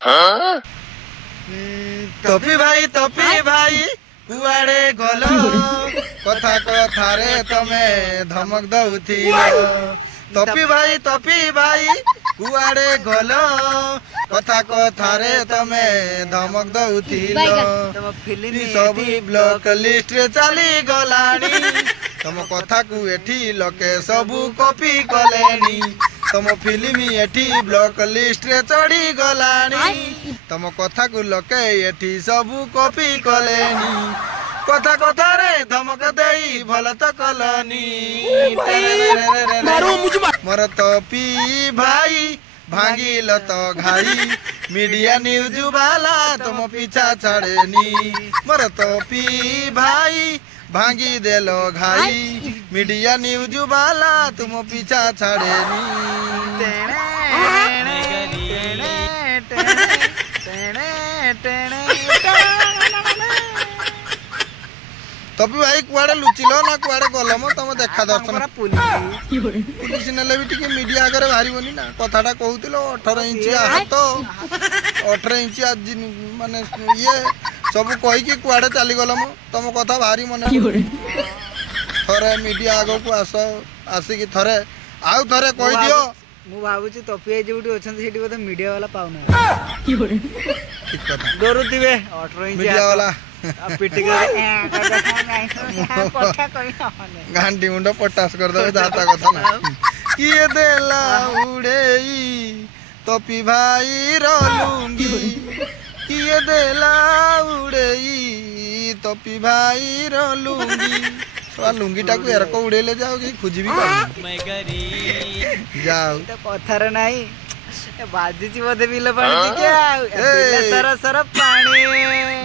तपी भाई कुआड़े गल कथा कथारे तमे धमक दउथिल। तपी भाई कुआड़े गल कथा कथारे तमे धमक दउथिल। सब ब्लॉक लिस्ट रे चली गलानी तम कथा को एठी लोके सबू कॉपी कलेनी। तम फिल्म एठी ब्लॉक लिस्ट रे चढ़ी गलानी तम कथा को लोके एठी सबू कॉपी कलेनी। कथा कथा रे धमक देई भल तो कलनी। मोर तपी भाई भांगिल तो घाई मीडिया न्यूज वाला तुम पीछा छाड़ेनी। मोर तपी भाई भांगी देलो घाई मीडिया न्यूज वाला तुम पीछा छाड़ेनी। तपी भाई कुआड़े लुचिल ना कुआड़े गलम तुम देखा दर्शन। पुलिस नेले भी टिके मीडिया आगे बाहर ना कथाटा कहूल 18 इंचिया हाथ 18 इंचिया माने ये सब कहीकि कुआड़े चली गलम तुम कथा भारी मन। थरे मीडिया आग को आस आसिक थरे आउ थरे कह दियो। मु भाबुची तपी जो अच्छे बोधे मीडिया वाला पाऊना ठीक कथा डरुवे 18 इंच मीडिया वाला घंटी मुंड पटास कर दे जाता कथा ना। किए देला उड़ेई तपी भाई रलुंगी किए देला उड़ेई तपी भाई रलुंगी। लुंगी टाक एरक उड़ेले जाओ कि खोजी भी जाओ कथार नाई बाजी बोधे बिल पानी क्या सर सर पानी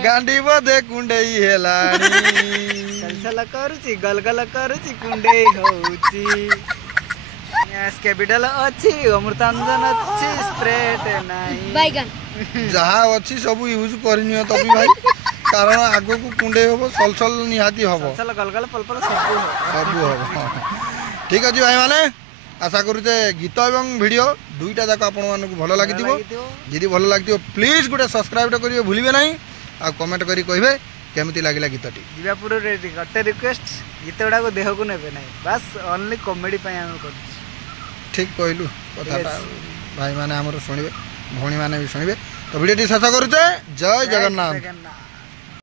गांडी बोधे कुंडई हेलानी। चलचल करूची गलगल करूची कुंडई होउची। कैपिटल अच्छी अमृतांजन अच्छी स्प्रेट नाही बैगन जहाँ अच्छी सब यूज करनी तपी भाई कारण आग को कुंडे हम सलसल निहाती हम गलगल पलपल सब हम। ठीक अच्छे भाई मैंने आशा करुचे गीत एवं वीडियो दुईटा जाक आपण मानक भल लगी जदि भल लगी प्लीज गोटे सब्सक्राइब करेंगे भूलिए ना आ कमेंट करी कहे केमती लगिला गीतटी। जीवा पूरा गोटे रिक्वेस्ट गीत गुड़ा को देह को नेबे ना बस ओनली कॉमेडी ठीक कहलु कथाटा भाई माने हमर शुणिबे भौणी माने भी शुणिबे। तो वीडियो शेष करुचे जय जगन्नाथ।